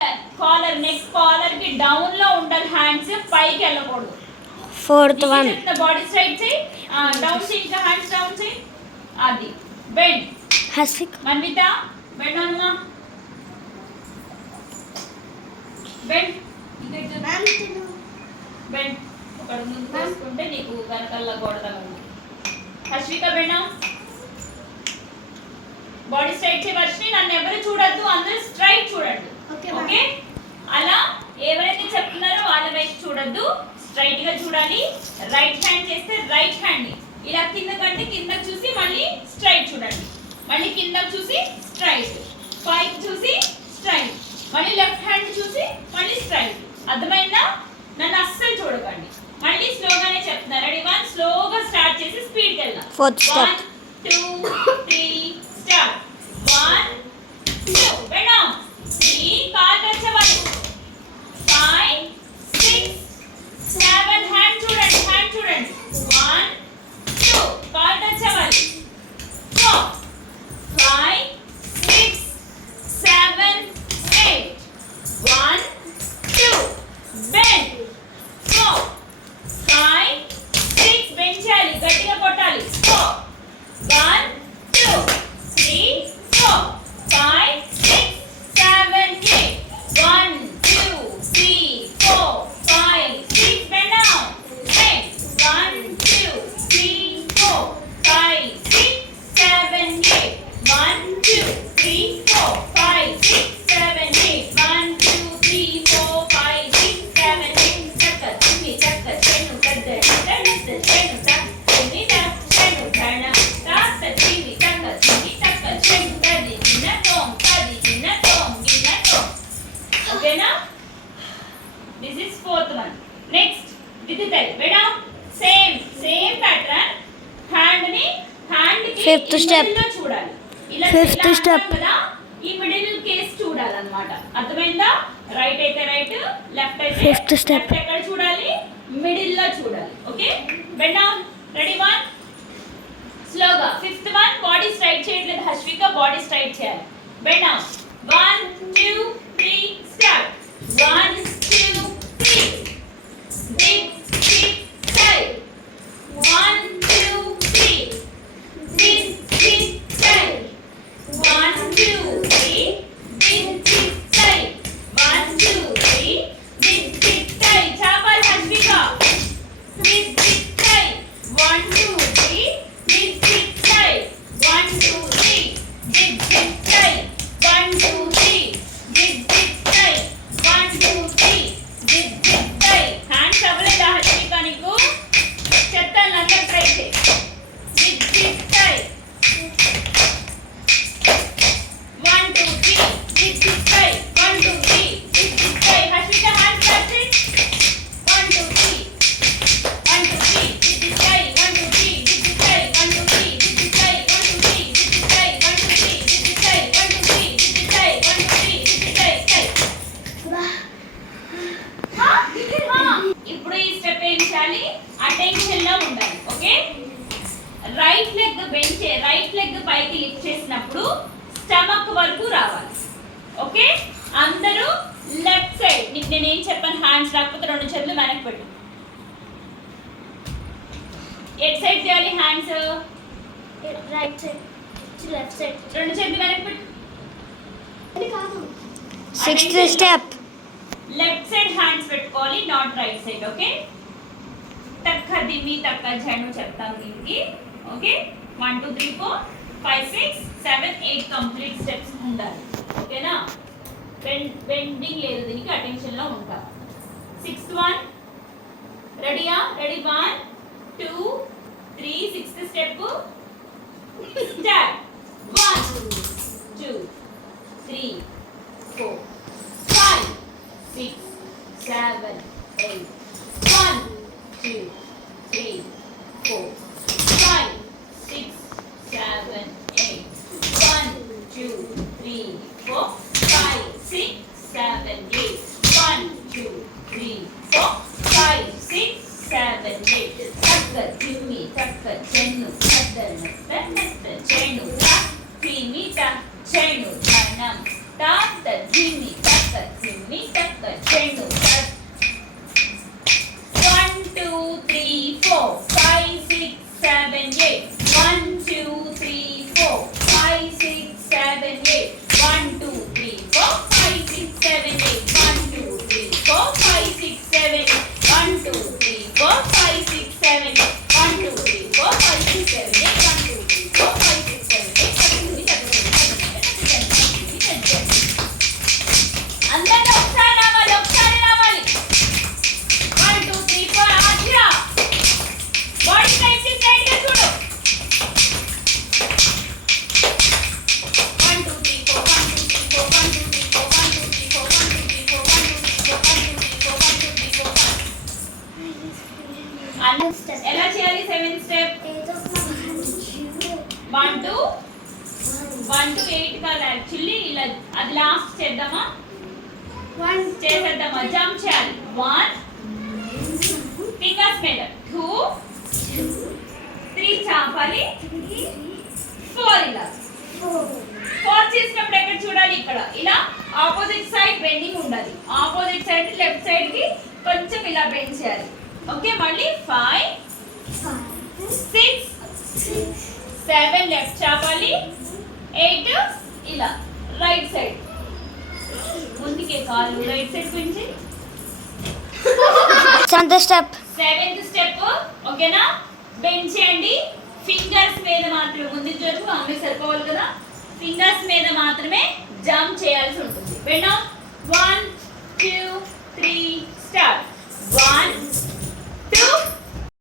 Collar neck collar కి down లో ఉండాలి, హ్యాండ్స్ పైకి వెళ్ళకూడదు. ఫోర్త్ వన్ బాడీ స్ట్రైట్ చేయి, డౌన్ చేయి, ఇంకా హ్యాండ్స్ డౌన్ చేయి. అది బెండ్. హస్విక్ మన్విత బెండ్ అమ్మా, బెండ్ బెండ్. ఒక ముందు తీసుకుంటే నీకు వెనకల్లా గోడ తగలదు. హస్విక బెండ్. బాడీ స్ట్రైట్ చేయి. వర్షిని నన్ను ఎవరు చూడొద్దు, అందరూ స్ట్రైట్ చూడండి. ఓకే, అలా ఎవరైతే చెప్తున్నారో వాళ్ళ వైపు చూడొద్దు, స్ట్రైట్ గా చూడాలి. రైట్ హ్యాండ్ చేస్తే రైట్ హ్యాండ్ ని ఇలా కింద కంటే కింద చూసి మళ్ళీ స్ట్రైట్ చూడండి. మళ్ళీ కింద చూసి స్ట్రైట్, పైకి చూసి స్ట్రైట్, మళ్ళీ లెఫ్ట్ హ్యాండ్ చూసి మళ్ళీ స్ట్రైట్. అర్థమైందా? నన్ను అస్సలు చూడకండి. మళ్ళీ స్లోగానే చెప్తున్నా. రెడీ? 1 స్లోగా స్టార్ట్ చేసి స్పీడ్ కి వెళ్దాం. 1 2 3 స్టార్ట్. 1 2 వెళ్దాం. 3 కాల్ వచ్చేవాళ్ళు. 5 6 7 హ్యాండ్ చూడండి, హ్యాండ్ చూడండి. 1 2 కాల్ వచ్చేవాళ్ళు. 4 5 6 7 8 1 2 బెండ్. 4 5 6 బెండ్ చేయాలి, గట్టిగా కొట్టాలి. 4 1 2 3 4 5 6 7 8 1 2 3 4 5 6 bend down. Bend. 1 2 3 4 5 6 7 8 1 2 3 4 5 6 7 8 1 2 3 4 5 6 7 8 చక్క చిన్ని చక్క చెను కద్ద చెను చెను చిన్ని చెను ధన తాత చిన్ని చక్క చిన్ని చక్క చెను కది చిన్న తోం గిన్న తోం. ఓకేనా? This is fourth one. Next, digital. Beda same pattern. Hand కి Fifth step. మిడిల్ లో చూడాలి. ఇలా Fifth step. కదా, ఈ మిడిల్ కేస్ చూడాలన్నమాట. అర్థమైందా? రైట్ అయితే రైట్, లెఫ్ట్ అయితే Fifth step. లెఫ్ట్ ఎక్కడ చూడాలి? మిడిల్ లో చూడాలి. Okay, bend down. రెడీ? 1 స్లోగా. ఫిఫ్త్ వన్ బాడీ స్ట్రైట్ చేయట్లేదు హస్విక, బాడీ స్ట్రైట్ చేయాలి. Bend down. 1 2 3 start. 1 2 3 big big side. 1 2 3 big big side. 1 2 3 big big side. 1 2 3 big big side. chapal hashvika. Big big side. 1 2 3 big big side. 1 2 3 big big side. 1 2 3 big big side. 1 2 3 big big side. Hands అవ్వలేదా హర్షిక నీకు? చెప్తాను, అందరూ try చేయి. Big big side. 1 2 3 big big side. 1 2 3 big big side. Harshika hands clap చేయి. 1 2 3 1 2 3 big big side. 1 2 3 big big side. 1 2 3 big big side. 1 2 3 big big side. 1 2 3 big big side. 1 2 3 big big side. 1 2 3 big big side. ఇప్పుడు ఈ step ఏం చేయాలి? Attention లో ఉండాలి. Okay, right leg bench, right leg పైకి lift చేసినప్పుడు stomach వరకు రావాలి. ఓకే, అందరూ లెఫ్ట్ సైడ్. నీకు నేనేం చెప్పాను? హ్యాండ్స్ రాకపోతే 2 చేతులు వెనక్కి పెట్టు. ఎట్ సైడ్ చేయాలి hands? Right side, left side. 2 చేతులు వెనక్కి పెట్టు. Sixth step left side hands పెట్టుకోవాలి, నాట్ రైట్ సైడ్. ఓకే, తక్క దిమ్మి తక్క జను చెప్తాను దీనికి. ఓకే, 1 2 3 4 5 6 7 8 కంప్లీట్ స్టెప్స్ ఉండాలి. ఓకేనా? బెండింగ్ లేదు దీనికి, అటెన్షన్ లో ఉంటారు. సిక్స్త్ వన్ రెడీయా? రెడీ? 1 2 3 sixth step start. 1 2 3 4 5 6 7 8 1 2 3 4 5 6 7 8 1 2 3 4 5 6 7 8 1 2 3 4 5 6 7 8 చక్క చిమ్మి చక్క చెన్ను చద్దను తన్నత్త చెను రా క్రీమి త చెను ధనం తాత జిమ్మి చక్క చిమ్మి ఎలా చేయాలి 7th స్టెప్? ఏదో చూడు 1 to 8 కాదు యాక్చువల్లీ ఇలా అది లాస్ట్ చేద్దామా? 1 చేసేద్దామా? జంప్ చేయాలి. 1 ఫింగర్స్ మీద 2 3 చాపాలి 4 ఇలా 4 చేసినప్పుడు ఎక్కడ చూడాలి? ఇక్కడ ఇలా ఆపోజిట్ సైడ్ బెండింగ్ ఉండాలి. ఆపోజిట్ సైడ్ లెఫ్ట్ సైడ్ కి కొంచెం ఇలా బెండ్ చేయాలి. ఓకే మళ్ళీ 5 6 7 లెఫ్ట్ చాపాలి 8 ఇలా రైట్ సైడ్ ముందుకే కాలు రైట్ సైడ్ గురించి 7th స్టెప్ 7th స్టెప్ ఓకేనా? బెండ్ చేయండి. ఫింగర్స్ మీద మాత్రమే ముందుకు చూసి అమ్మే సరిపోవాలి కదా. ఫింగర్స్ మీద మాత్రమే జంప్ చేయాల్సి ఉంటుంది. Bend 1 2 3 start 1